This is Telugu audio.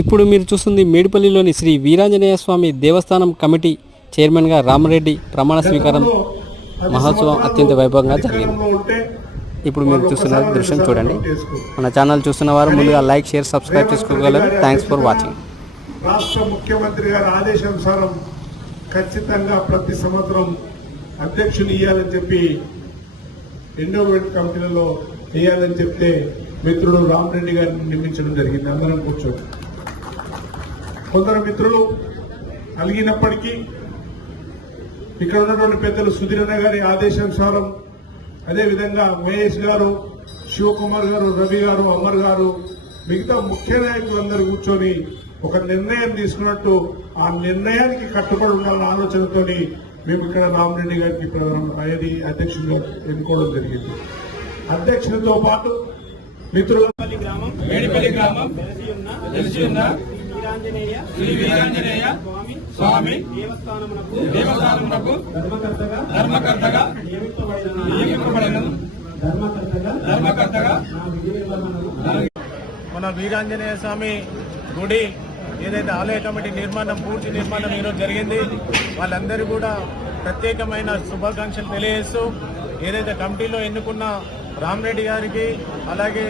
ఇప్పుడు మీరు చూస్తుంది మేడిపల్లిలోని శ్రీ వీరాంజనేయ స్వామి దేవస్థానం కమిటీ చైర్మన్గా రామరెడ్డి ప్రమాణ స్వీకారం మహోత్సవం అత్యంత వైభవంగా జరిగింది. ఇప్పుడు మీరు చూస్తున్న దృశ్యం చూడండి. మన ఛానల్ చూస్తున్న వారు ముందుగా లైక్, షేర్, సబ్స్క్రైబ్ చేసుకోగలరు. Thanks for watching. రాష్ట్ర ముఖ్యమంత్రి గారి ఆదేశానుసారం ఖచ్చితంగా ప్రతి సంవత్సరం అధ్యక్షుని ఇవ్వాలని చెప్పి ఎండోమెంట్ కమిటీలలో వేయాలని చెప్తే మిత్రుడు రామరెడ్డి గారిని నియమించడం జరిగింది. అందరం కూర్చోండి. కొందరు మిత్రులు అలిగినప్పటికీ ఇక్కడ ఉన్నటువంటి పెద్దలు సుధీరన్న గారి ఆదేశానుసారం, అదేవిధంగా మహేష్ గారు, శివకుమార్ గారు, రవి గారు, అమర్ గారు, మిగతా ముఖ్య నాయకులందరూ కూర్చొని ఒక నిర్ణయం తీసుకున్నట్టు ఆ నిర్ణయానికి కట్టుబడి ఉండాలన్న ఆలోచనతో మేము ఇక్కడ రామరెడ్డి గారికి అధ్యక్షుడిగా ఎన్నుకోవడం జరిగింది. అధ్యక్షుడితో పాటు మిత్రుల మేడిపల్లి గ్రామం తెలిసి ఉన్న శ్రీ వీరాంజనేయ స్వామి దేవస్థానమునకు ధర్మకర్తగా నియమింపబడిన ధర్మకర్తగా మన వీరాంజనేయ స్వామి గుడి ఏదైతే ఆలయ కమిటీ పూర్తి నిర్మాణం ఈరోజు జరిగింది. వాళ్ళందరూ కూడా ప్రత్యేకమైన శుభాకాంక్షలు తెలియజేస్తూ ఏదైతే కమిటీలో ఎన్నుకున్న రామరెడ్డి గారికి, అలాగే